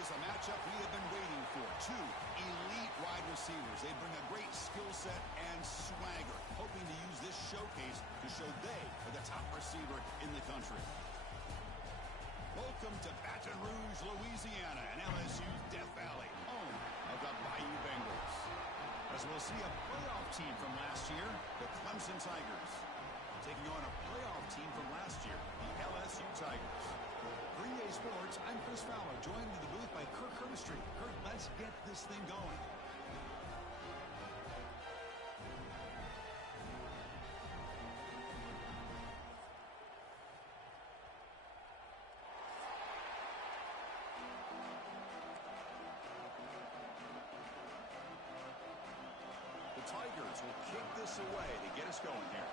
is a matchup we have been waiting for. Two elite wide receivers. They bring a great skill set and swagger, hoping to use this showcase to show they are the top receiver in the country. Welcome to Baton Rouge, Louisiana, and LSU's Death Valley, home of the Bayou Bengals. As we'll see a playoff team from last year, the Clemson Tigers, taking on a playoff team from last year, the LSU Tigers. For EA Sports, I'm Chris Fowler, joined in the booth by Kirk Herbstreit. Kirk, let's get this thing going. The Tigers will kick this away to get us going here.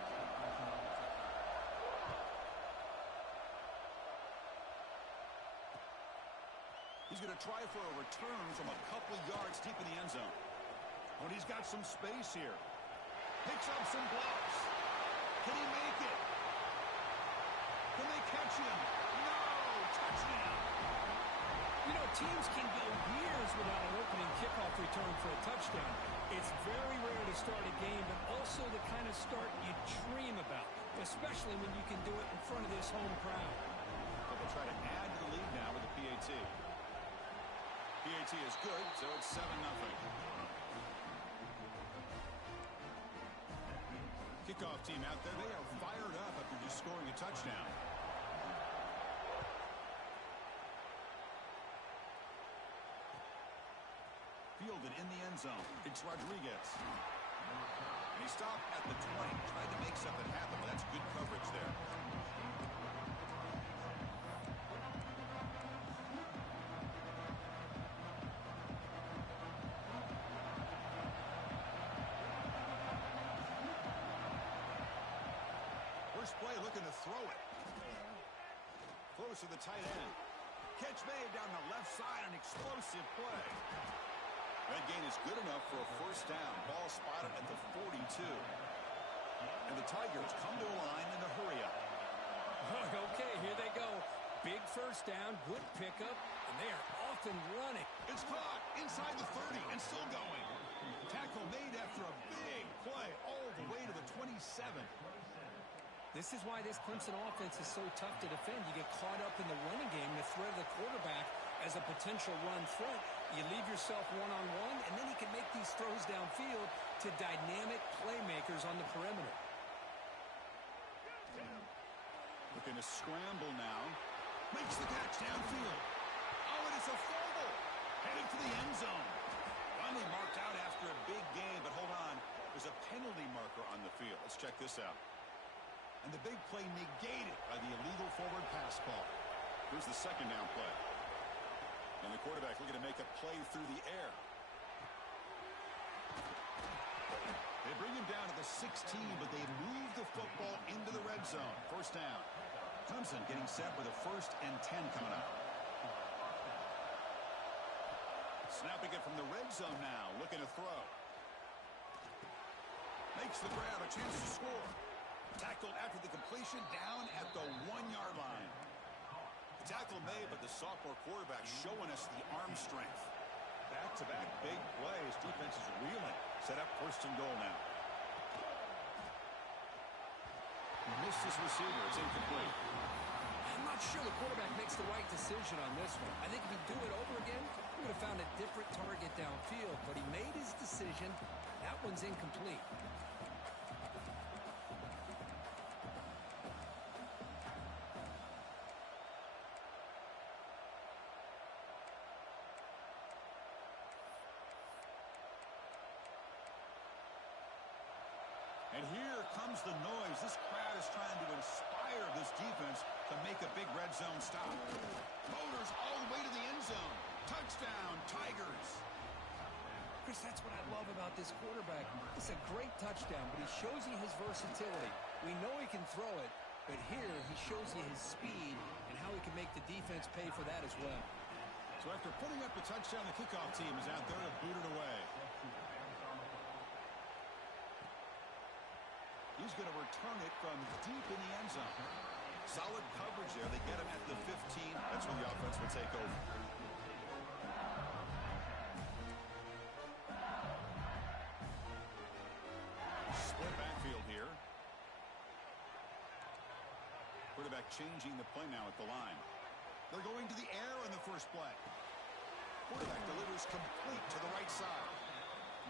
He's going to try for a return from a couple yards deep in the end zone. Oh, he's got some space here. Picks up some blocks. Can he make it? Can they catch him? No! Touchdown! You know, teams can go years without an opening kickoff return for a touchdown. It's very rare to start a game, but also the kind of start you dream about, especially when you can do it in front of this home crowd. But they'll try to add to the lead now with the PAT. PAT is good, so it's 7-0. Kickoff team out there. They are fired up after just scoring a touchdown. Fielded in the end zone. It's Rodriguez. And he stopped at the 20. Tried to make something happen, but that's good coverage there. First play looking to throw it. Close to the tight end. Catch made down the left side. An explosive play. That gain is good enough for a first down. Ball spotted at the 42. And the Tigers come to a line in a hurry up. Okay, here they go. Big first down, good pickup, and they are off and running. It's caught inside the 30 and still going. Tackle made after a big play all the way to the 27. This is why this Clemson offense is so tough to defend. You get caught up in the running game, the threat of the quarterback as a potential run threat. You leave yourself one-on-one, and then you can make these throws downfield to dynamic playmakers on the perimeter. Looking to scramble now. Makes the catch downfield. Oh, and it's a fumble. Headed for the end zone. Finally marked out after a big game, but hold on. There's a penalty marker on the field. Let's check this out. And the big play negated by the illegal forward pass call. Here's the second down play. And the quarterback looking to make a play through the air. They bring him down to the 16, but they move the football into the red zone. First down. Clemson getting set with a 1st and 10 coming up. Snapping it from the red zone now, looking to throw. Makes the grab, a chance to score. Tackled after the completion, down at the 1-yard line. The tackle made, but the sophomore quarterback showing us the arm strength. Back-to-back big plays. Defense is reeling. Set up 1st and goal now. Missed his receiver. It's incomplete. I'm not sure the quarterback makes the right decision on this one. I think if he'd do it over again, he would have found a different target downfield. But he made his decision. That one's incomplete. And here comes the noise. This crowd is trying to inspire this defense to make a big red zone stop. Motors all the way to the end zone. Touchdown, Tigers. Chris, that's what I love about this quarterback. It's a great touchdown, but he shows you his versatility. We know he can throw it, but here he shows you his speed and how he can make the defense pay for that as well. So after putting up the touchdown, the kickoff team is out there to boot it away. He's going to return it from deep in the end zone. Solid coverage there. They get him at the 15. That's when the offense will take over. quarterback changing the play now at the line. They're going to the air in the first play. Quarterback delivers complete to the right side.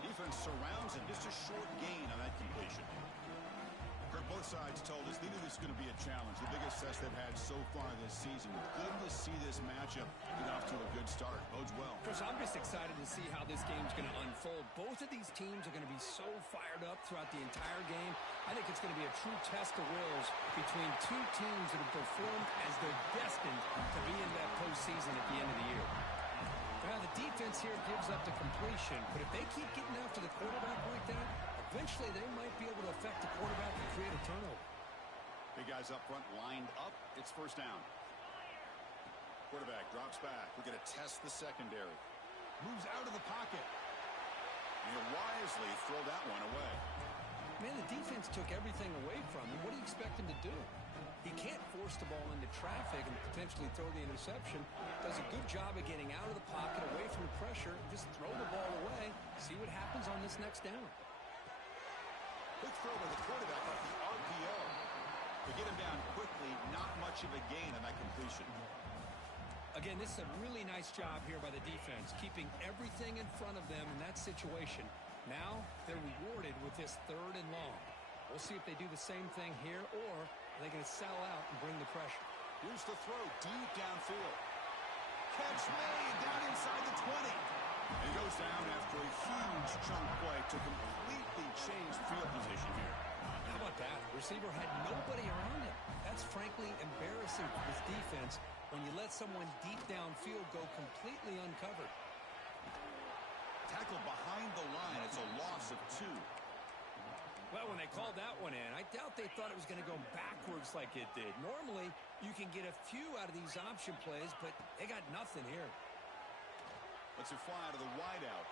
Defense surrounds him. Just a short gain on that completion. Kirk, both sides told us they knew this was going to be a challenge. The biggest test they've had so far this season. Good to see this matchup get off to a good start. Bodes well. Chris, I'm just excited to see how this game's going to unfold. Both of these teams are going to be so fired up throughout the entire game. I think it's going to be a true test of wills between two teams that have performed as they're destined to be in that postseason at the end of the year. Now, the defense here gives up the completion, but if they keep getting after the quarterback like that, eventually they might be able to affect the quarterback and create a turnover. Big guys up front lined up. It's first down. Quarterback drops back. We're going to test the secondary. Moves out of the pocket. And he'll wisely throw that one away. Man, the defense took everything away from him. What do you expect him to do? He can't force the ball into traffic and potentially throw the interception. Does a good job of getting out of the pocket, away from the pressure, and just throw the ball away. See what happens on this next down. Quick throw by the quarterback off the RPO. To get him down quickly, not much of a gain on that completion. Again, this is a really nice job here by the defense, keeping everything in front of them in that situation. Now they're rewarded with this 3rd and long. We'll see if they do the same thing here, or are they going to sell out and bring the pressure? Here's the throw deep downfield. Catch made down inside the 20. And he goes down after a huge chunk play to completely change field position here. How about that? Receiver had nobody around him. That's frankly embarrassing for this defense when you let someone deep downfield go completely uncovered. Tackle behind the line. It's a loss of 2. Well, when they called that one in, I doubt they thought it was going to go backwards like it did. Normally, you can get a few out of these option plays, but they got nothing here. Lets it fly to the wideout.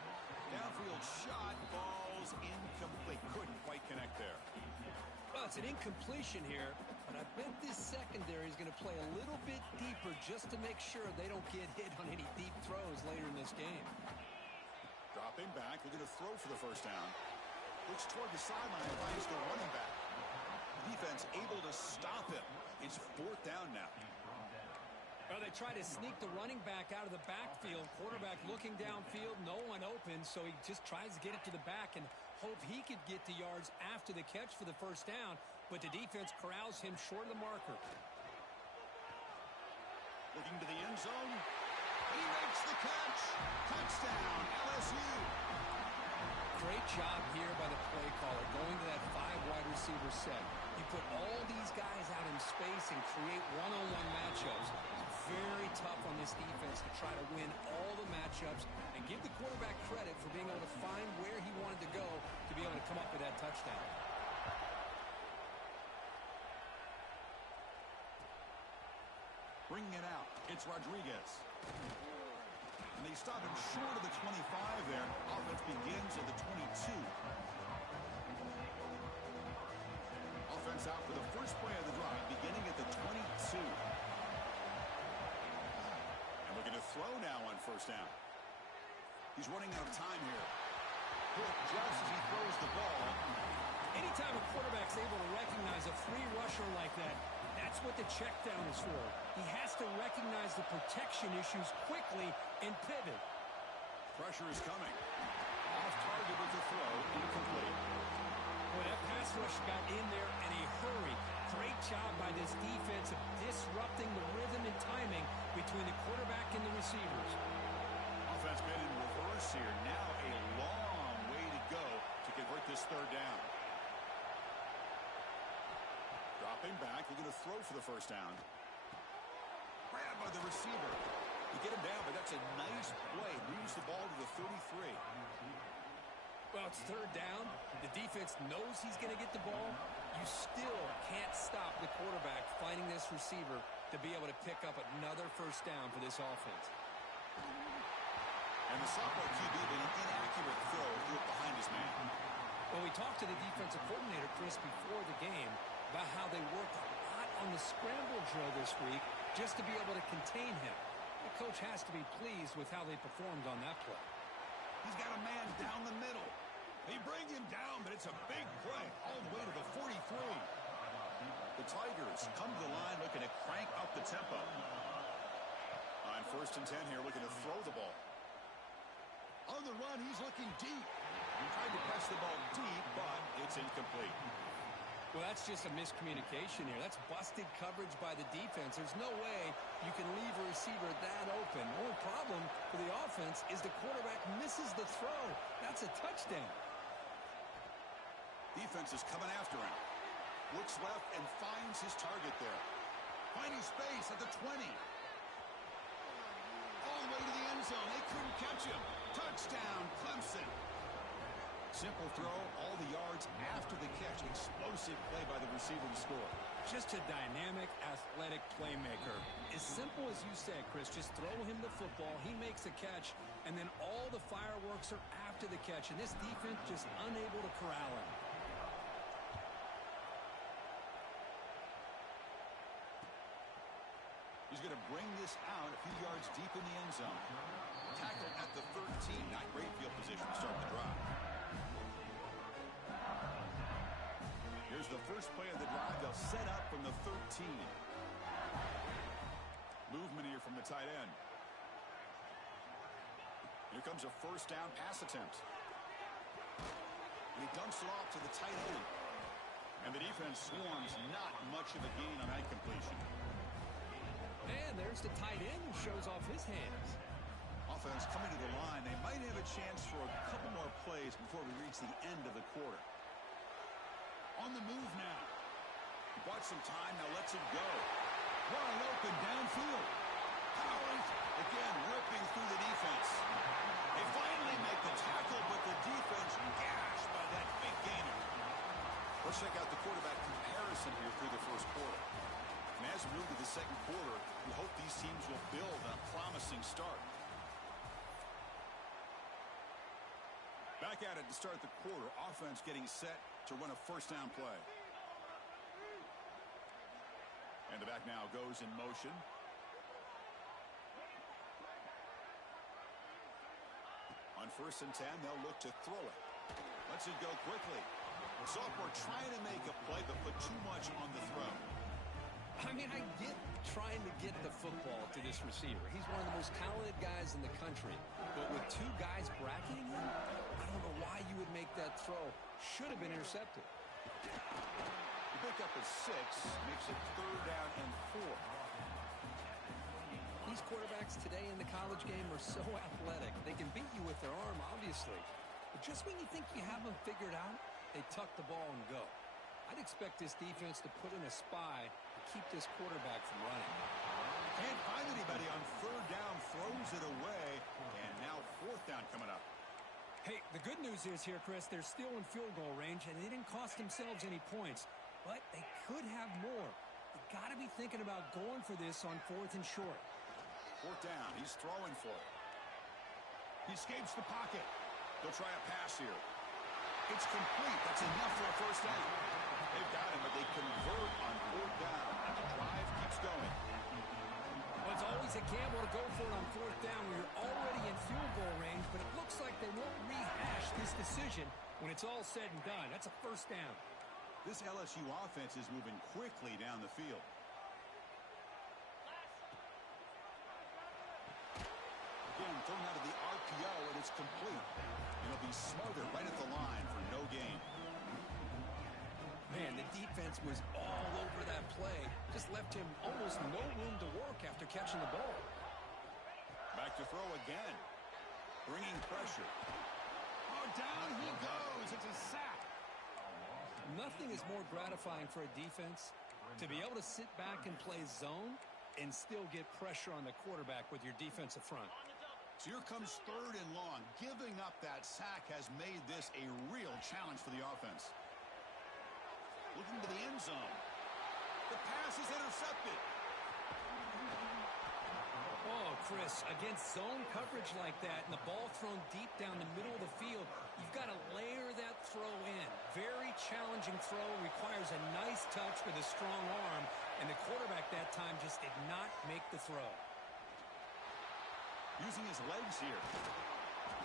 Downfield shot, balls incomplete. Couldn't quite connect there. Well, it's an incompletion here, but I bet this secondary is going to play a little bit deeper just to make sure they don't get hit on any deep throws later in this game. Dropping back, looking to throw for the first down. Looks toward the sideline and finds the running back. Defense able to stop him. It's 4th down now. Well, they try to sneak the running back out of the backfield. Quarterback looking downfield, no one open, so he just tries to get it to the back and hope he could get the yards after the catch for the first down, but the defense corrals him short of the marker. Looking to the end zone. He makes the catch. Touchdown, LSU. Great job here by the play caller, going to that 5 wide receiver set. You put all these guys out in space and create one-on-one matchups. It's very tough on this defense to try to win all the matchups and give the quarterback credit for being able to find where he wanted to go to be able to come up with that touchdown. Bringing it out, it's Rodriguez. And they stop him short of the 25 there. Offense begins at the 22. Offense out for the first play of the drive, beginning at the 22. And looking to throw now on first down. He's running out of time here. Hit just as he throws the ball. Anytime a quarterback's able to recognize a free rusher like that, that's what the check down is for. He has to recognize the protection issues quickly and pivot. Pressure is coming. Off target with the throw, incomplete. Boy, that pass rush got in there in a hurry. Great job by this defense of disrupting the rhythm and timing between the quarterback and the receivers. Offense been in reverse here. Now a long way to go to convert this 3rd down. Dropping back, looking to throw for the first down. Grabbed by the receiver. You get him down, but that's a nice play. Moves the ball to the 33. Well, it's 3rd down. The defense knows he's going to get the ball. You still can't stop the quarterback finding this receiver to be able to pick up another first down for this offense. And the sophomore QB with an inaccurate throw threw it behind his man. Well, we talked to the defensive coordinator, Chris, before the game about how they worked a lot on the scramble drill this week just to be able to contain him. The coach has to be pleased with how they performed on that play. He's got a man down the middle. They bring him down, but it's a big play all the way to the 43. The Tigers come to the line looking to crank up the tempo. On 1st and 10 here, looking to throw the ball. On the run, he's looking deep. He tried to press the ball deep, but it's incomplete. Well, that's just a miscommunication here. That's busted coverage by the defense. There's no way you can leave a receiver that open. The only problem for the offense is the quarterback misses the throw. That's a touchdown. Defense is coming after him. Looks left and finds his target there. Finding space at the 20. All the way to the end zone. They couldn't catch him. Touchdown, Clemson. Simple throw, all the yards after the catch. Explosive play by the receiver to score. Just a dynamic, athletic playmaker. As simple as you said, Chris, just throw him the football, he makes a catch, and then all the fireworks are after the catch, and this defense just unable to corral him. He's going to bring this out a few yards deep in the end zone. Tackled at the 13. Not great field position to start the drive. Here's the first play of the drive. They'll set up from the 13. Movement here from the tight end. Here comes a first down pass attempt. And he dumps it off to the tight end. And the defense swarms. Not much of a gain on that completion. And there's the tight end who shows off his hands. Offense coming to the line. They might have a chance for a couple more plays before we reach the end of the quarter. On the move now. He bought some time, now lets it go. Wide open downfield. Powers, again, ripping through the defense. They finally make the tackle, but the defense gashed by that big gainer. Let's check out the quarterback comparison here through the first quarter. And as we move to the second quarter, we hope these teams will build on a promising start. Back at it to start the quarter. Offense getting set to run a first down play. And the back now goes in motion. On 1st and 10, they'll look to throw it. Lets it go quickly. Sophomore trying to make a play, but put too much on the throw. I mean, I get trying to get the football to this receiver. He's one of the most talented guys in the country. But with two guys bracketing him, I don't know why you would make that throw. Should have been intercepted. The pick up is 6, makes it 3rd down and 4. These quarterbacks today in the college game are so athletic. They can beat you with their arm, obviously. But just when you think you have them figured out, they tuck the ball and go. I'd expect this defense to put in a spy to keep this quarterback from running. Can't find anybody on 3rd down, throws it away, and now 4th down coming up. Hey, the good news is here, Chris, they're still in field goal range, and they didn't cost themselves any points. But they could have more. You got to be thinking about going for this on 4th and short. 4th down, he's throwing for it. He escapes the pocket. They'll try a pass here. It's complete. That's enough for a first down. They've got him, but they convert on 4th down, and the drive keeps going. Well, it's always a gamble to go for it on 4th down when you're already in field goal range, but it looks like they won't rehash this decision when it's all said and done. That's a first down. This LSU offense is moving quickly down the field. Again, thrown out of the RPO, and it's complete. It'll be smothered right at the line for no gain. Man, the defense was all over that play. Just left him almost no room to work after catching the ball. Back to throw again. Bringing pressure. Oh, down he goes. It's a sack. Nothing is more gratifying for a defense to be able to sit back and play zone and still get pressure on the quarterback with your defensive front. So here comes 3rd and long. Giving up that sack has made this a real challenge for the offense. Looking to the end zone. The pass is intercepted. Oh, Chris, against zone coverage like that and the ball thrown deep down the middle of the field, you've got to layer that throw in. Very challenging throw, requires a nice touch with a strong arm, and the quarterback that time just did not make the throw. Using his legs here.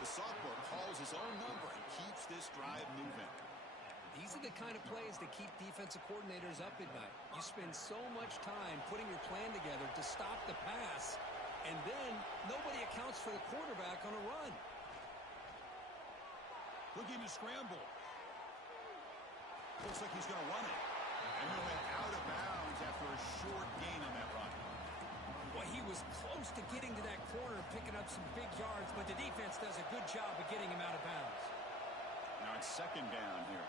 The sophomore calls his own number and keeps this drive moving. He's are the kind of plays that keep defensive coordinators up at night. You spend so much time putting your plan together to stop the pass, and then nobody accounts for the quarterback on a run. Looking to scramble. Looks like he's going to run it. And he went out of bounds after a short gain on that run. Well, he was close to getting to that corner, picking up some big yards, but the defense does a good job of getting him out of bounds. Now it's second down here.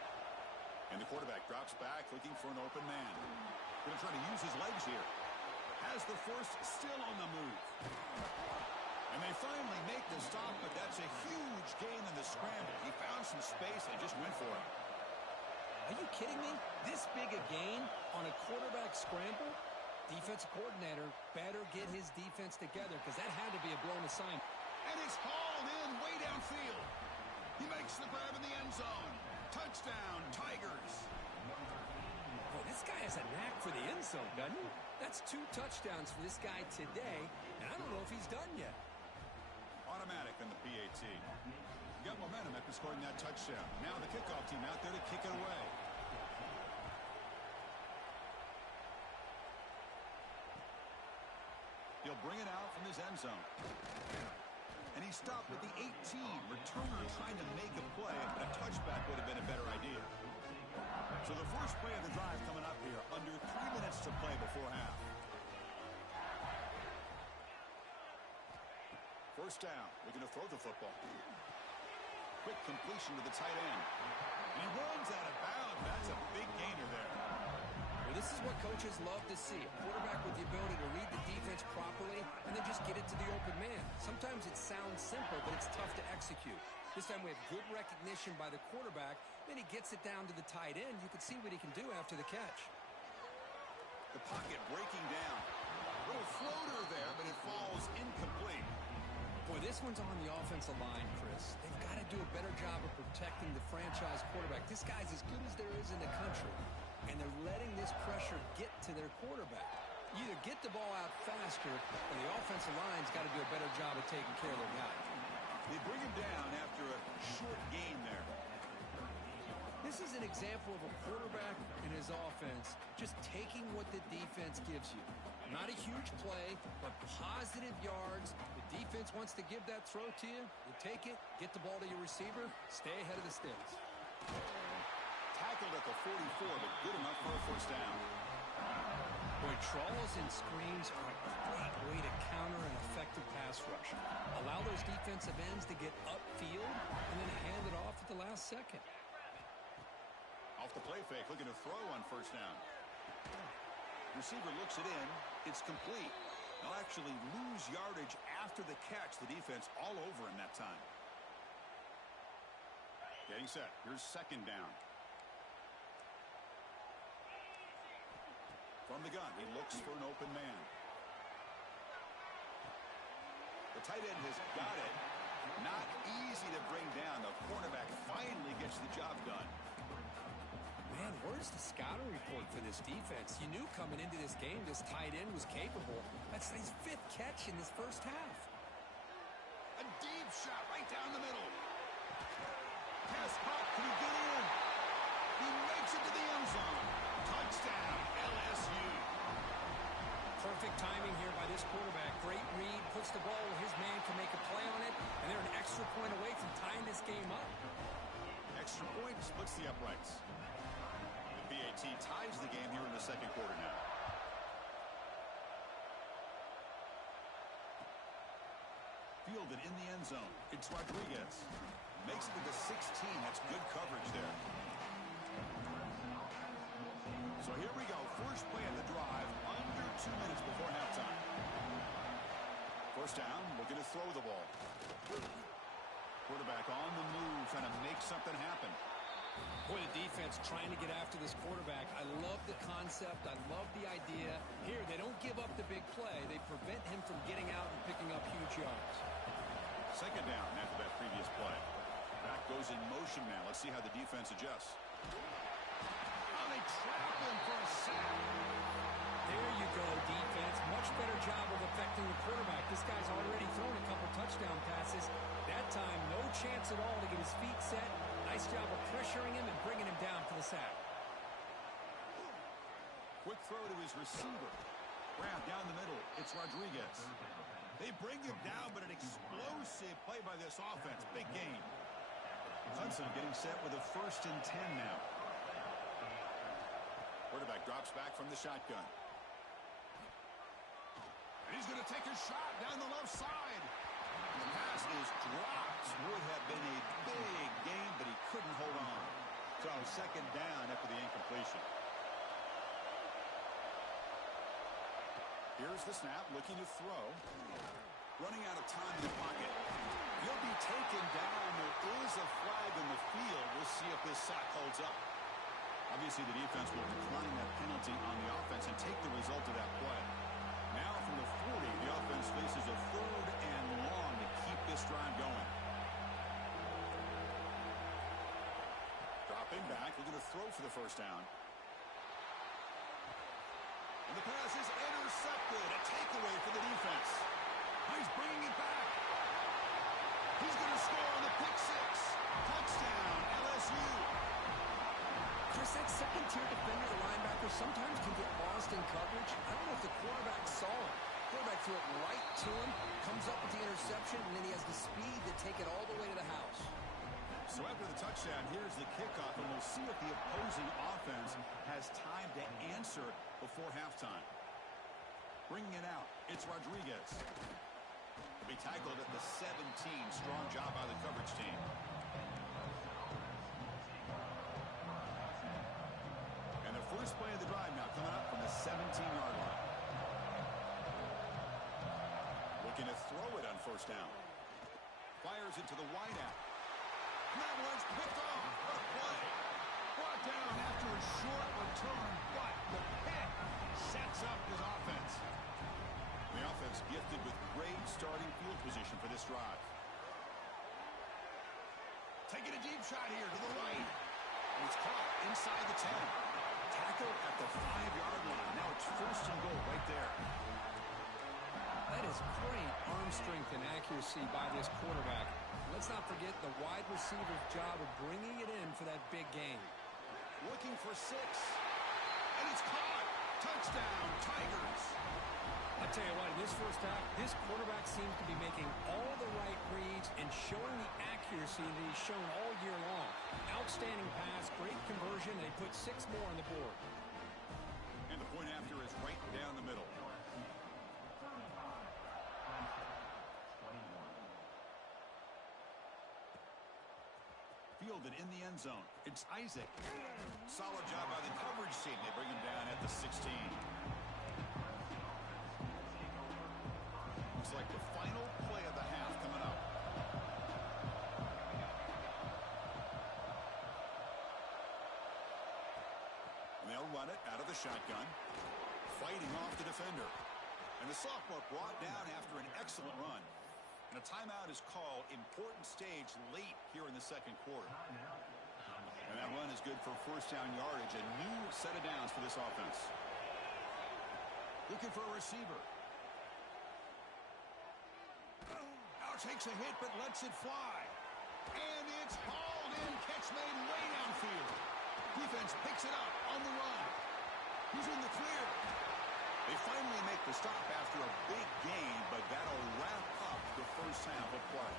And the quarterback drops back, looking for an open man. Going to try to use his legs here. Has the force still on the move. And they finally make the stop, but that's a huge gain in the scramble. He found some space and just went for it. Are you kidding me? This big a gain on a quarterback scramble? Defensive coordinator better get his defense together because that had to be a blown assignment. And it's hauled in way downfield. He makes the grab in the end zone. Touchdown, Tigers. Boy, this guy has a knack for the end zone, doesn't he? That's 2 touchdowns for this guy today, and I don't know if he's done yet. Automatic on the PAT. Got momentum after scoring that touchdown. Now the kickoff team out there to kick it away. He'll bring it out from his end zone. And he stopped at the 18. Returner trying to make a play, but a touchback would have been a better idea. So the first play of the drive coming up here. Under 3 minutes to play before half. First down. Looking to throw the football. Quick completion to the tight end. And he runs out of bounds. That's a big gainer there. Well, this is what coaches love to see. A quarterback with the ability to read the defense properly and then just get it to the open man. Sometimes it sounds simple, but it's tough to execute. This time we have good recognition by the quarterback. Then he gets it down to the tight end. You can see what he can do after the catch. The pocket breaking down. Little floater there, but it falls incomplete. Boy, this one's on the offensive line, Chris. They've got to do a better job of protecting the franchise quarterback. This guy's as good as there is in the country, and they're letting this pressure get to their quarterback. You either get the ball out faster, or the offensive line's got to do a better job of taking care of their guy. They bring him down after a short gain there. This is an example of a quarterback and his offense just taking what the defense gives you. Not a huge play, but positive yards. The defense wants to give that throw to you. You take it, get the ball to your receiver, stay ahead of the sticks. Tackled at the 44, but good enough for a first down. Boy, trawls and screens are a great way to counter an effective pass rush. Allow those defensive ends to get upfield and then hand it off at the last second. Off the play fake, looking to throw on first down. Receiver looks it in. It's complete. They'll actually lose yardage after the catch. The defense all over him that time. Getting set. Here's second down. From the gun, he looks for an open man. The tight end has got it. Not easy to bring down. The cornerback finally gets the job done. Man, where's the scouting report for this defense? You knew coming into this game this tight end was capable. That's his 5th catch in this first half. A deep shot right down the middle. Pass caught. Can he get in? He makes it to the end zone. Touchdown, LSU. Perfect timing here by this quarterback. Great read, puts the ball where his man can make a play on it, and they're an extra point away from tying this game up. Extra point splits the uprights. The PAT ties the game here in the second quarter now. Fielded in the end zone. It's Rodriguez. Makes it to the 16. That's good coverage there. So here we go. First play of the drive. Under 2 minutes before halftime. First down. Looking to throw the ball. Quarterback on the move. Trying to make something happen. Boy, the defense trying to get after this quarterback. I love the concept. I love the idea. Here, they don't give up the big play. They prevent him from getting out and picking up huge yards. Second down after that previous play. Back goes in motion now. Let's see how the defense adjusts. Oh, they trap him for a sack. There you go, defense. Much better job of affecting the quarterback. This guy's already thrown a couple touchdown passes. That time, no chance at all to get his feet set. Nice job of pressuring him and bringing him down for the sack. Quick throw to his receiver. Grab down the middle. It's Rodriguez. They bring him down, but an explosive play by this offense. Big game. Clemson getting set with a 1st and 10 now. Quarterback drops back from the shotgun. And he's going to take a shot down the left side. The pass is dropped. Would have been a big game, but he couldn't hold on. So 2nd down after the incompletion. Here's the snap, looking to throw. Running out of time in the pocket. He'll be taken down. There is a flag in the field. We'll see if this sack holds up. Obviously, the defense will decline that penalty on the offense and take the result of that play. Now from the 40, the offense faces a 3rd and long to keep this drive going. Dropping back, looking to throw for the 1st down. And the pass is intercepted. A takeaway for the defense. He's bringing it back. He's going to score on the pick 6. Touchdown, LSU. Chris, that second-tier defender, the linebacker, sometimes can get lost in coverage. I don't know if the quarterback saw it. Quarterback threw it right to him, comes up with the interception, and then he has the speed to take it all the way to the house. So after the touchdown, here's the kickoff, and we'll see if the opposing offense has time to answer before halftime. Bringing it out, it's Rodriguez. He'll be tackled at the 17. Strong job by the coverage team. And the first play of the drive now coming up from the 17-yard line. Looking to throw it on 1st down. Fires it to the wideout. And that one's picked off. What a play. Brought down after a short return, but the pick sets up his offense. The offense gifted with great starting field position for this drive. Taking a deep shot here to the right. And it's caught inside the 10. Tackle at the 5-yard line. Now it's 1st and goal right there. That is great arm strength and accuracy by this quarterback. Let's not forget the wide receiver's job of bringing it in for that big game. Looking for 6. And it's caught. Touchdown, Tigers. I tell you what, in this first half, this quarterback seems to be making all the right reads and showing the accuracy that he's shown all year long. Outstanding pass, great conversion. They put 6 more on the board. And the point after is right down the middle. Fielded in the end zone. It's Isaac. Solid job by the coverage team. They bring him down at the 16. Looks like the final play of the half coming up. And they'll run it out of the shotgun. Fighting off the defender. And the sophomore brought down after an excellent run. And a timeout is called. Important stage late here in the 2nd quarter. And that run is good for 1st down yardage. A new set of downs for this offense. Looking for a receiver. Now takes a hit but lets it fly. And it's hauled in. Catch made way downfield. Defense picks it up on the run. He's in the clear. They finally make the stop after a big gain, but that'll wrap up the first half of play.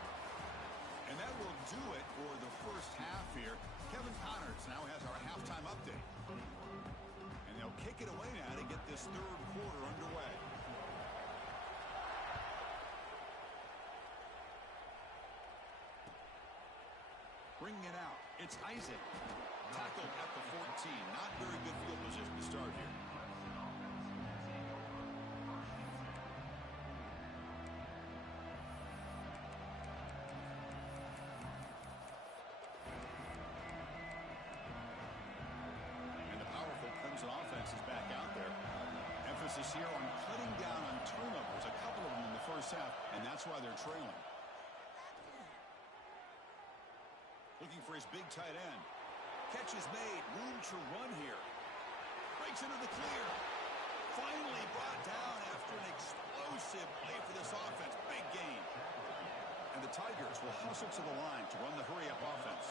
And that will do it for the first half here. Kevin Connors now has our halftime update. And they'll kick it away now to get this 3rd quarter underway. Bringing it out, it's Isaac. Tackled at the 14. Not very good field position to start here. Offense is back out there. Emphasis here on cutting down on turnovers, a couple of them in the first half, and that's why they're trailing. Looking for his big tight end. Catch is made. Room to run here. Breaks into the clear. Finally brought down after an explosive play for this offense. Big game. And the Tigers will hustle to the line to run the hurry-up offense.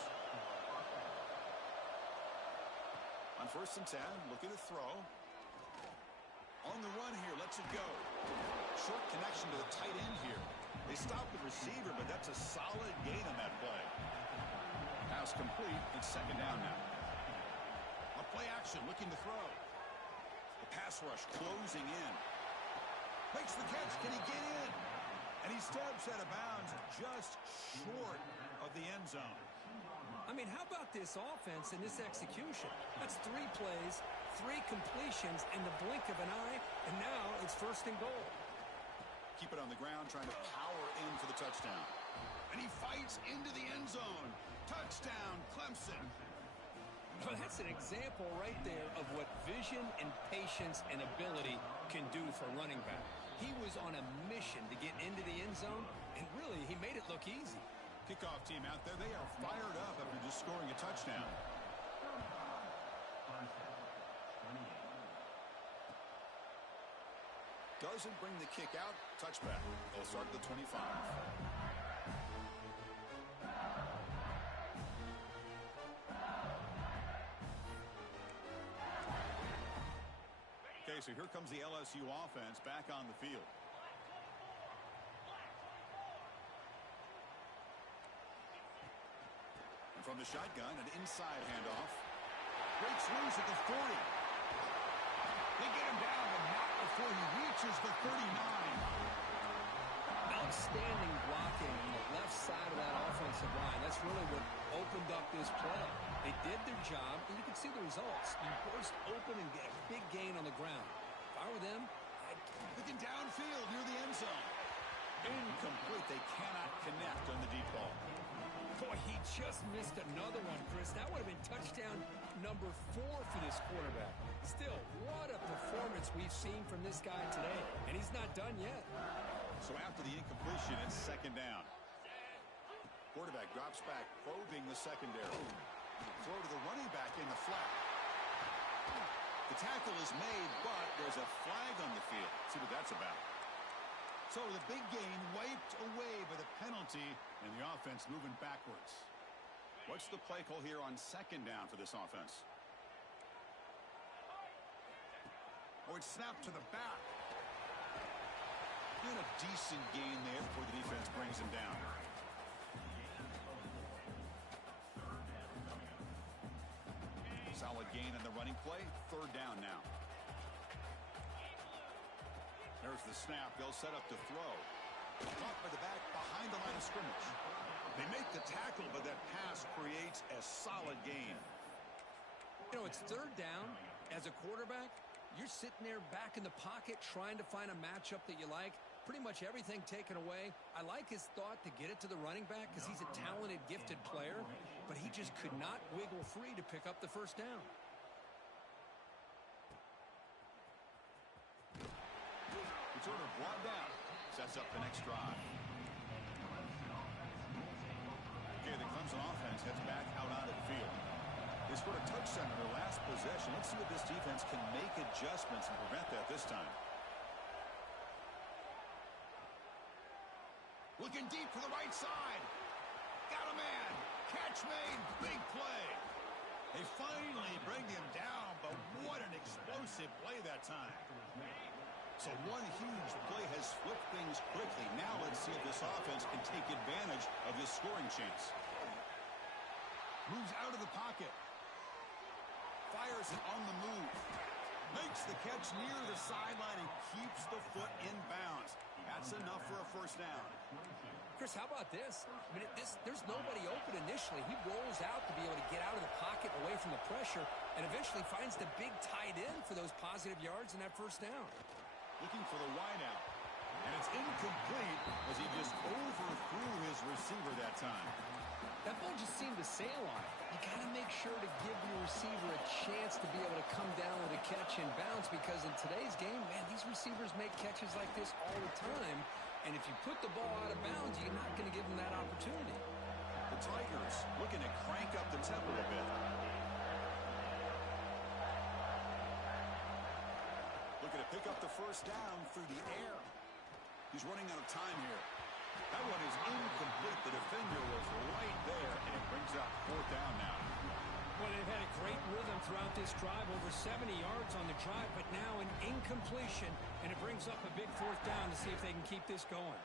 On 1st and 10, looking to throw. On the run here, lets it go. Short connection to the tight end here. They stopped the receiver, but that's a solid gain on that play. Pass complete. It's second down now. A play action, looking to throw. The pass rush closing in. Makes the catch. Can he get in? And he steps out of bounds just short of the end zone. I mean, how about this offense and this execution? That's 3 plays, 3 completions in the blink of an eye, and now it's first and goal. Keep it on the ground, trying to power in for the touchdown. And he fights into the end zone. Touchdown, Clemson. Well, that's an example right there of what vision and patience and ability can do for a running back. He was on a mission to get into the end zone, and really, he made it look easy. Kickoff team out there, they are fired up after just scoring a touchdown. Doesn't bring the kick out. Touchback. They'll start at the 25. Okay, so here comes the LSU offense back on the field. And from the shotgun, an inside handoff. Breaks loose at the 40. They get him down, but not before he reaches the 39. Outstanding blocking on the left side of that offensive line. That's really what opened up this play. They did their job, and you can see the results. You burst open and get a big gain on the ground. If I were them, I'd... Looking downfield near the end zone. Incomplete. They cannot connect on the deep ball. Boy, he just missed another one, Chris. That would have been touchdown number 4 for this quarterback. Still, what a performance we've seen from this guy today, and he's not done yet. So after the incompletion, it's second down. Quarterback drops back, probing the secondary. Throw to the running back in the flat. The tackle is made, but there's a flag on the field. See what that's about. So the big gain wiped away by the penalty, and the offense moving backwards. What's the play call here on second down for this offense? Oh, it's snapped to the back. And a decent gain there before the defense brings him down. Solid gain on the running play. Third down now. There's the snap. They'll set up to throw. Caught by the back behind the line of scrimmage. They make the tackle, but that pass creates a solid gain. You know, it's third down. As a quarterback, you're sitting there back in the pocket trying to find a matchup that you like. Pretty much everything taken away. I like his thought to get it to the running back because he's a talented, gifted player, but he just could not wiggle free to pick up the first down. Returner brought down. Sets up the next drive. Okay, the Clemson offense heads back out onto the field. They scored a touchdown in their last possession. Let's see if this defense can make adjustments and prevent that this time. Looking deep to the right side. Got a man. Catch made. Big play. They finally bring him down, but what an explosive play that time. So one huge play has flipped things quickly. Now let's see if this offense can take advantage of this scoring chance. Moves out of the pocket. Fires it on the move. Makes the catch near the sideline and keeps the foot in bounds. That's enough for a first down. Chris, how about this? I mean, there's nobody open initially. He rolls out to be able to get out of the pocket away from the pressure and eventually finds the big tight end for those positive yards in that first down. Looking for the wideout. And it's incomplete as he just overthrew his receiver that time. That ball just seemed to sail on it. You got to make sure to give your receiver a chance to be able to come down with a catch and bounce because in today's game, man, these receivers make catches like this all the time. And if you put the ball out of bounds, you're not going to give them that opportunity. The Tigers looking to crank up the tempo a bit. Looking to pick up the first down through the air. He's running out of time here. That one is incomplete. The defender was right there, and it brings up fourth down now. Well, they've had a great rhythm throughout this drive over 70 yards on the drive, but now an incompletion, and it brings up a big fourth down to see if they can keep this going.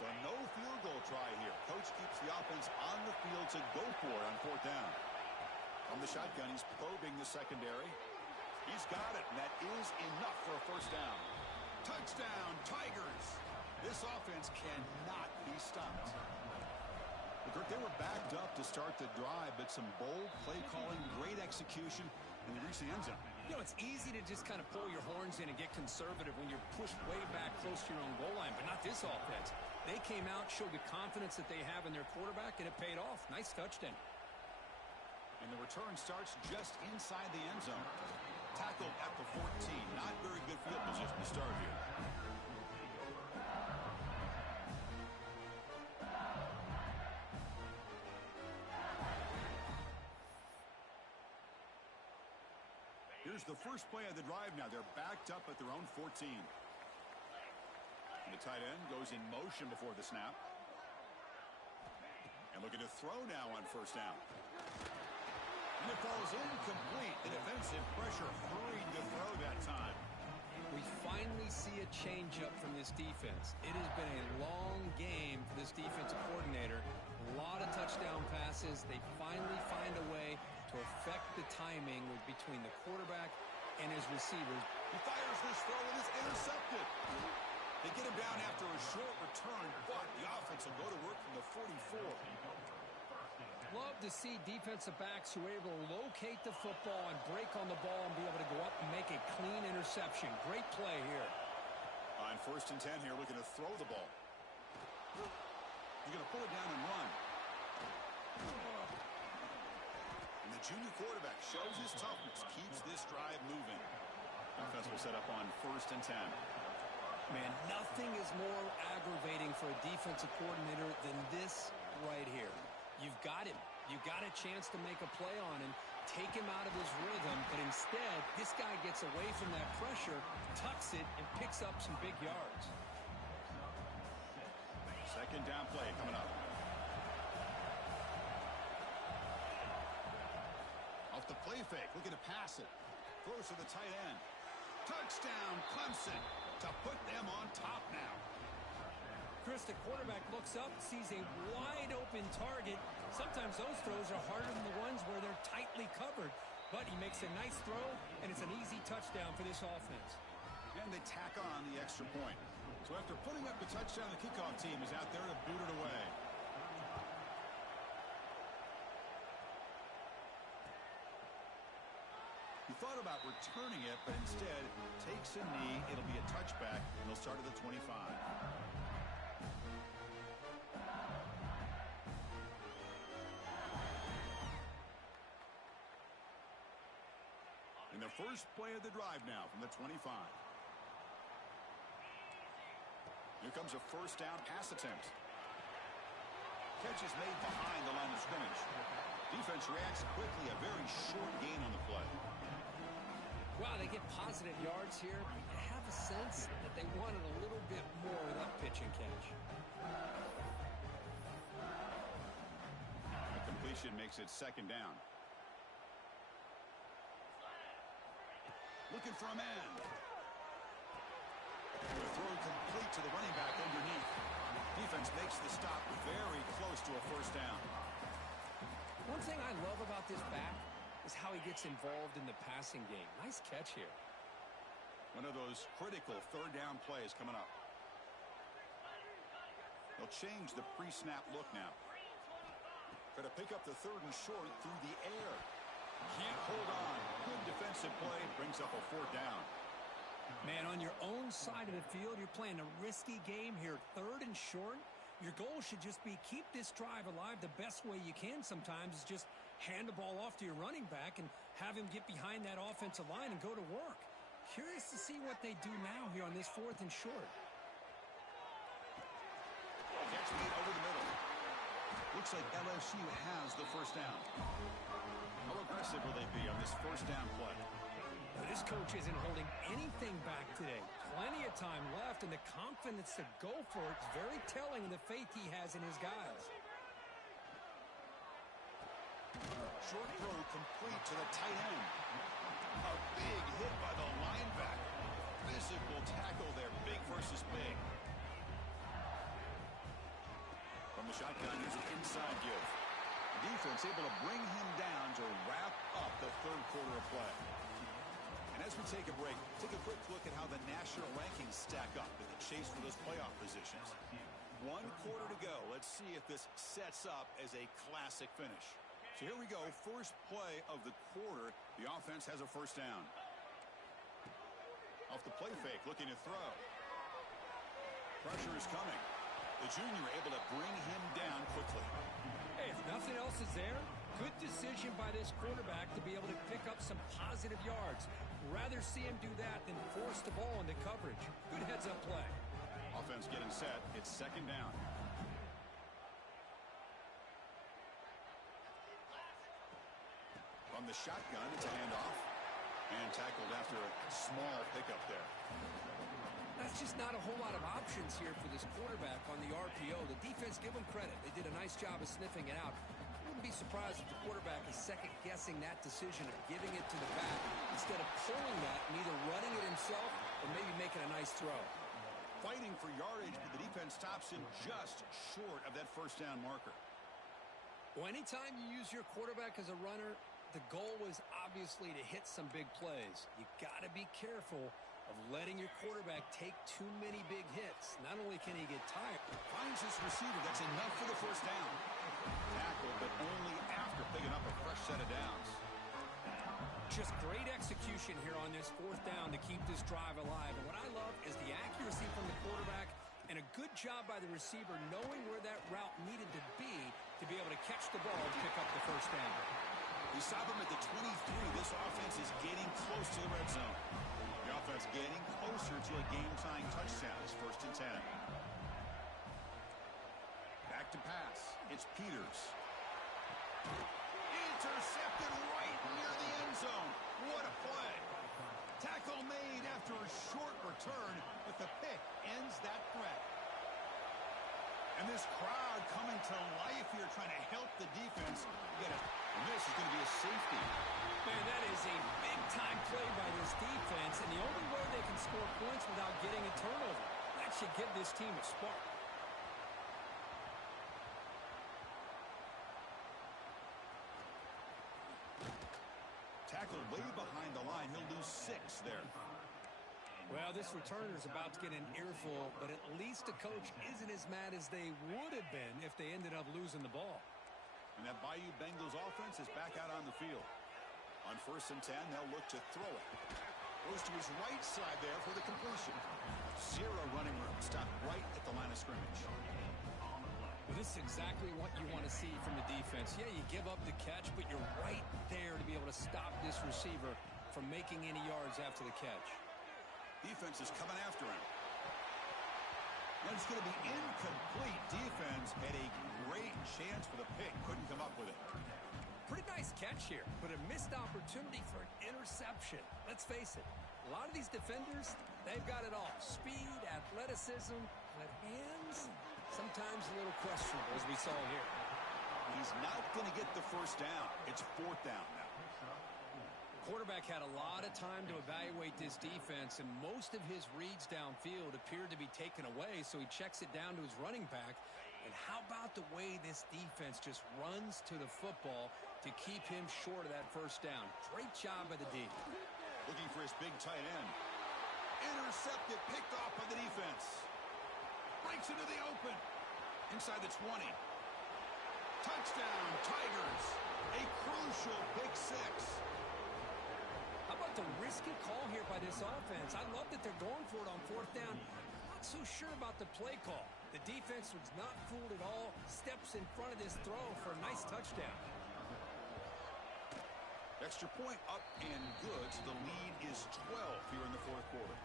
So no field goal try here. Coach keeps the offense on the field to go for it on fourth down. From the shotgun, he's probing the secondary. He's got it, and that is enough for a first down. Touchdown, Tigers! This offense cannot be stopped. Kirk, they were backed up to start the drive, but some bold play calling, great execution, and they reached the end zone. You know, it's easy to just kind of pull your horns in and get conservative when you're pushed way back close to your own goal line, but not this offense. They came out, showed the confidence that they have in their quarterback, and it paid off. Nice touchdown. And the return starts just inside the end zone. Tackled at the 14. Not very good field position to start here. Here's the first play of the drive now. They're backed up at their own 14. And the tight end goes in motion before the snap. And looking to throw now on first down. And it falls incomplete. The defensive pressure hurried to throw that time. We finally see a changeup from this defense. It has been a long game for this defensive coordinator. A lot of touchdown passes. They finally find a way to affect the timing between the quarterback and his receivers. He fires this throw and it's intercepted. They get him down after a short return, but the offense will go to work from the 44. Love to see defensive backs who are able to locate the football and break on the ball and be able to go up and make a clean interception. Great play here. On 1st and 10 here, looking to throw the ball. He's going to pull it down and run. And the junior quarterback shows his toughness, keeps this drive moving. Offense will set up on 1st and 10. Man, nothing is more aggravating for a defensive coordinator than this right here. You've got him. You've got a chance to make a play on him, take him out of his rhythm, but instead, this guy gets away from that pressure, tucks it, and picks up some big yards. Second down play coming up. Off the play fake, looking to pass it. Throws to the tight end. Touchdown, Clemson, to put them on top now. Chris, the quarterback looks up, sees a wide-open target. Sometimes those throws are harder than the ones where they're tightly covered. But he makes a nice throw, and it's an easy touchdown for this offense. And they tack on the extra point. So after putting up the touchdown, the kickoff team is out there to boot it away. He thought about returning it, but instead takes a knee. It'll be a touchback, and they'll start at the 25. And the first play of the drive now from the 25. Here comes a first down pass attempt. Catch is made behind the line of scrimmage. Defense reacts quickly. A very short gain on the play. Wow, they get positive yards here. I have a sense that they wanted a little bit more of that pitch and catch. A completion makes it second down. Looking for a man. The throw complete to the running back underneath. Defense makes the stop very close to a first down. One thing I love about this back is how he gets involved in the passing game. Nice catch here. One of those critical third down plays coming up. They'll change the pre-snap look now. Got to pick up the third and short through the air. Can't hold on. Good defensive play. Brings up a fourth down. Man, on your own side of the field, you're playing a risky game here. Third and short. Your goal should just be keep this drive alive the best way you can sometimes is just hand the ball off to your running back and have him get behind that offensive line and go to work. Curious to see what they do now here on this 4th and short. Catch made over the middle. Looks like LSU has the first down. How aggressive will they be on this first down play? But this coach isn't holding anything back today. Plenty of time left, and the confidence to go for it is very telling of the faith he has in his guys. short throw complete to the tight end. A big hit by the linebacker. Physical tackle there, big versus big. From the shotgun, here's an inside give. The defense able to bring him down to wrap up the third quarter of play. And as we take a break, take a quick look at how the national rankings stack up in the chase for those playoff positions. 1 quarter to go. Let's see if this sets up as a classic finish. So here we go. First play of the quarter. The offense has a first down. Off the play fake, looking to throw. Pressure is coming. The junior able to bring him down quickly. Hey, if nothing else is there, good decision by this quarterback to be able to pick up some positive yards. Rather see him do that than force the ball into coverage. Good heads-up play. Offense getting set. It's second down. From the shotgun, it's a handoff. And tackled after a small pickup there. That's just not a whole lot of options here for this quarterback on the RPO. The defense, give them credit. They did a nice job of sniffing it out. I wouldn't be surprised if the quarterback is second-guessing that decision of giving it to the back instead of pulling that and either running it himself or maybe making a nice throw. Fighting for yardage, but the defense stops him just short of that first down marker. Well, anytime you use your quarterback as a runner, the goal is obviously to hit some big plays. You got to be careful of letting your quarterback take too many big hits. Not only can he get tired. Finds his receiver. That's enough for the first down. Tackle, but only after picking up a fresh set of downs. Just great execution here on this fourth down to keep this drive alive. And what I love is the accuracy from the quarterback and a good job by the receiver knowing where that route needed to be able to catch the ball and pick up the first down. We stop him at the 23. This offense is getting close to the red zone. The offense getting closer to a game-tying touchdown. It's 1st and 10. Back to pass. It's Peters. Intercepted right near the end zone. What a play. Tackle made after a short return, but the pick ends that threat. And this crowd coming to life here trying to help the defense. And this is going to be a safety. Man, that is a big-time play by this defense, and the only way they can score points without getting a turnover. That should give this team a spark. Tackled way behind the line. He'll lose 6 there. Well, this returner is about to get an earful, but at least the coach isn't as mad as they would have been if they ended up losing the ball. And that Bayou Bengals offense is back out on the field. On 1st and 10, they'll look to throw it. Goes to his right side there for the completion. 0 running room. Stopped right at the line of scrimmage. Well, this is exactly what you want to see from the defense. Yeah, you give up the catch, but you're right there to be able to stop this receiver from making any yards after the catch. Defense is coming after him. And it's going to be incomplete. Defense had a great chance for the pick. Couldn't come up with it. Pretty nice catch here, but a missed opportunity for an interception. Let's face it, a lot of these defenders, they've got it all. Speed, athleticism, but hands, sometimes a little questionable, as we saw here. He's not going to get the first down. It's 4th down now. Quarterback had a lot of time to evaluate this defense, and most of his reads downfield appeared to be taken away, so he checks it down to his running back. And how about the way this defense just runs to the football to keep him short of that first down? Great job by the D. Looking for his big tight end. Intercepted, picked off by the defense. Breaks into the open. Inside the 20. Touchdown, Tigers. A crucial pick 6. How about the risky call here by this offense? I love that they're going for it on 4th down. Not so sure about the play call. The defense was not fooled at all. Steps in front of this throw for a nice touchdown. Extra point up and good. So the lead is 12 here in the 4th quarter.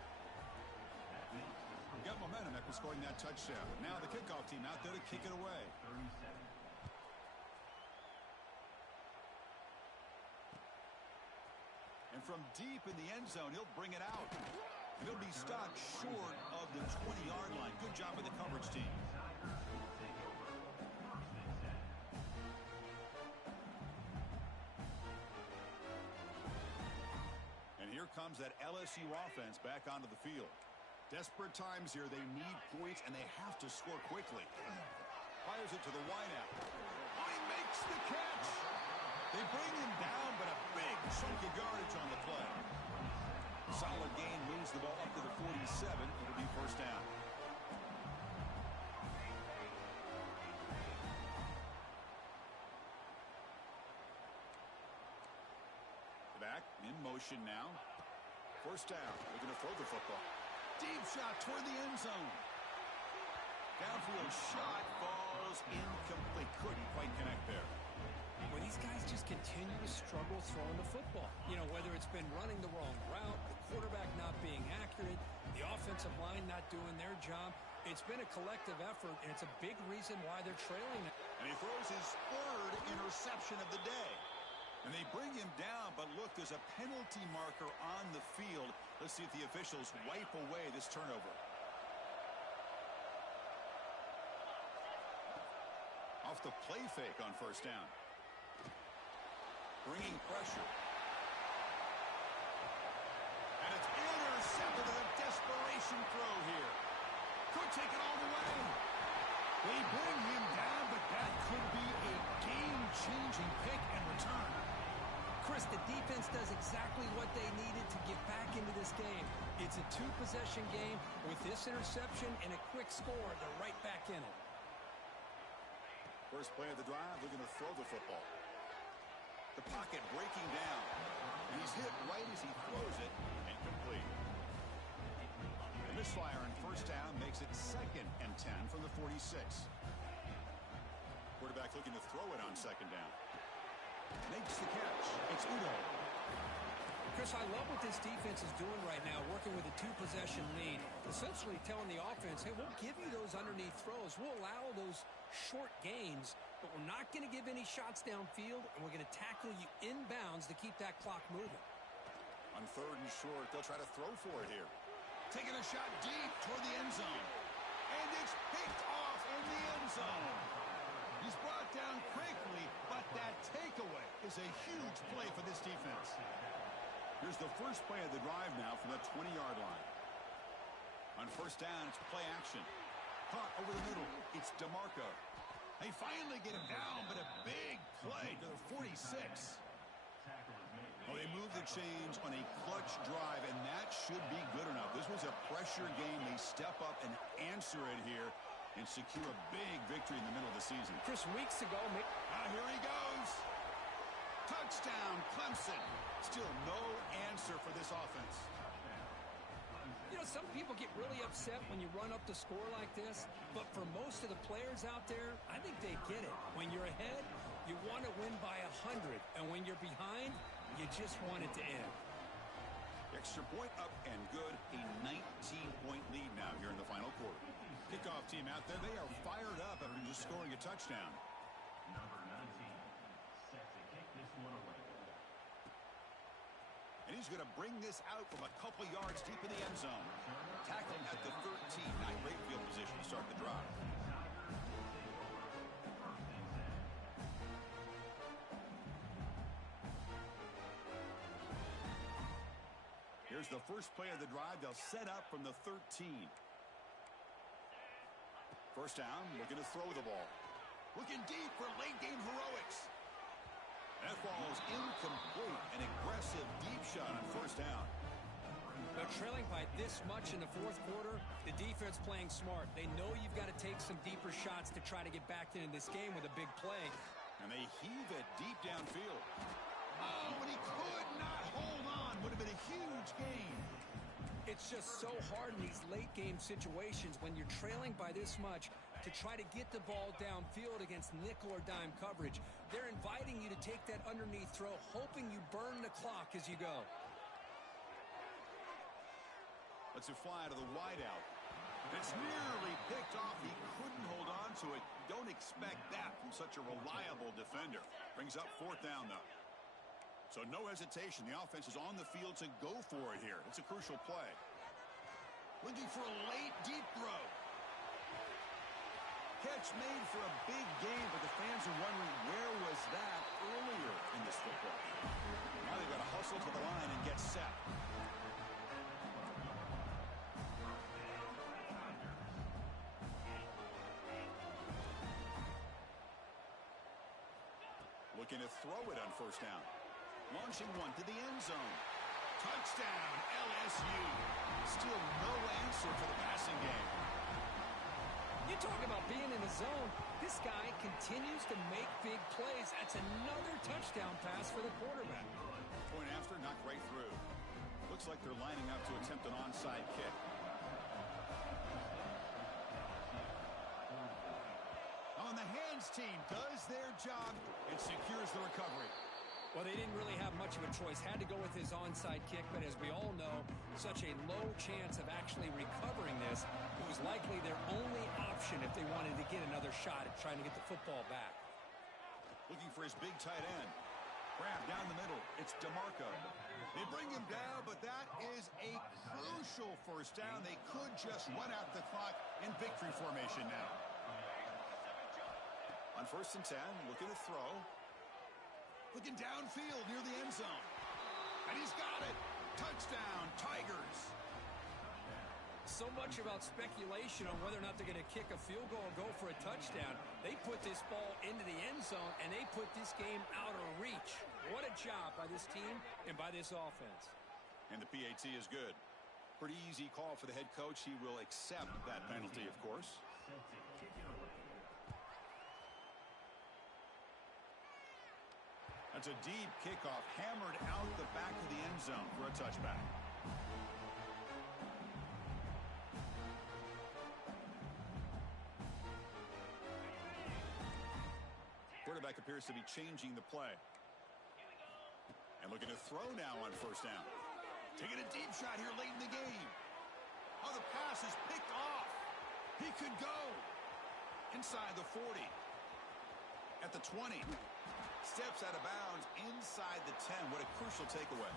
We got momentum after scoring that touchdown. Now the kickoff team out there to kick it away. And from deep in the end zone, he'll bring it out. And he'll be stopped short of the 20-yard line. Good job by the coverage team. here comes that LSU offense back onto the field. Desperate times here. They need points, and they have to score quickly. Fires it to the wideout. Oh, he makes the catch. They bring him down, but a big chunk of yardage on the play. Solid gain moves the ball up to the 47. It'll be first down. Back in motion now. First down. Looking to throw the football. Deep shot toward the end zone. Downfield shot falls incomplete. Couldn't quite connect there. Well, these guys just continue to struggle throwing the football. You know, whether it's been running the wrong route, the quarterback not being accurate, the offensive line not doing their job. It's been a collective effort, and it's a big reason why they're trailing. And he throws his third interception of the day. And they bring him down, but look, there's a penalty marker on the field. Let's see if the officials wipe away this turnover. Off the play fake on first down. Bringing pressure. And it's intercepted with a desperation throw here. Could take it all the way. They bring him down, but that could be a game-changing pick and return. Chris, the defense does exactly what they needed to get back into this game. It's a two-possession game. With this interception and a quick score, they're right back in it. First play of the drive, they're going to throw the football. The pocket breaking down. And he's hit right as he throws it and complete. The misfire on first down makes it 2nd and 10 from the 46. Quarterback looking to throw it on second down. Makes the catch. It's Udo. Chris, I love what this defense is doing right now, working with a two-possession lead, essentially telling the offense, hey, we'll give you those underneath throws. We'll allow those short gains, but we're not going to give any shots downfield, and we're going to tackle you inbounds to keep that clock moving. On third and short, they'll try to throw for it here. Taking a shot deep toward the end zone. And it's picked off in the end zone. He's brought down quickly, but that takeaway is a huge play for this defense. Here's the first play of the drive now from the 20-yard line. On first down, it's play action. Caught over the middle. It's DeMarco. They finally get him down, but a big play to the 46. Well, they move the chains on a clutch drive, and that should be good enough. This was a pressure game. They step up and answer it here and secure a big victory in the middle of the season. Chris, weeks ago... Here he goes. Touchdown, Clemson. Still no answer for this offense. You know, some people get really upset when you run up the score like this, but for most of the players out there, I think they get it. When you're ahead, you want to win by 100, and when you're behind, you just want it to end. Extra point up and good. A 19-point lead now here in the final quarter. Kickoff team out there. They are fired up after just scoring a touchdown. Number 19 set to kick this one away. And he's going to bring this out from a couple yards deep in the end zone. Tackled at the 13. Not great field position to start the drive. Here's the first play of the drive. They'll set up from the 13. First down, looking to throw the ball. Looking deep for late game heroics. That ball is incomplete. An aggressive deep shot on first down. They're trailing by this much in the fourth quarter. The defense playing smart. They know you've got to take some deeper shots to try to get back into this game with a big play. And they heave it deep downfield. Oh, and he could not hold on. Would have been a huge gain. It's just so hard in these late game situations when you're trailing by this much to try to get the ball downfield against nickel or dime coverage. They're inviting you to take that underneath throw, hoping you burn the clock as you go. Let's it fly to the wideout. It's nearly picked off. He couldn't hold on to it. Don't expect that from such a reliable defender. Brings up fourth down, though. So no hesitation. The offense is on the field to go for it here. It's a crucial play. Looking for a late deep throw. Catch made for a big game, but the fans are wondering where was that earlier in this football. Now they've got to hustle to the line and get set. Looking to throw it on first down. Launching one to the end zone. Touchdown, LSU. Still no answer for the passing game. You talk about being in the zone. This guy continues to make big plays. That's another touchdown pass for the quarterback. Point after, knocked right through. Looks like they're lining up to attempt an onside kick. On the hands team does their job and secures the recovery. Well, they didn't really have much of a choice. Had to go with his onside kick, but as we all know, such a low chance of actually recovering this. It was likely their only option if they wanted to get another shot at trying to get the football back. Looking for his big tight end. Grab down the middle. It's DeMarco. They bring him down, but that is a crucial first down. They could just run out the clock in victory formation now. On 1st and 10, looking to throw. Looking downfield near the end zone. And he's got it. Touchdown, Tigers. So much about speculation on whether or not they're going to kick a field goal or go for a touchdown. They put this ball into the end zone, and they put this game out of reach. What a job by this team and by this offense. And the PAT is good. Pretty easy call for the head coach. He will accept that penalty, of course. That's a deep kickoff, hammered out the back of the end zone for a touchback. Quarterback appears to be changing the play. And looking to throw now on first down. Taking a deep shot here late in the game. Oh, the pass is picked off. He could go. Inside the 40. At the 20. Steps out of bounds inside the 10. What a crucial takeaway.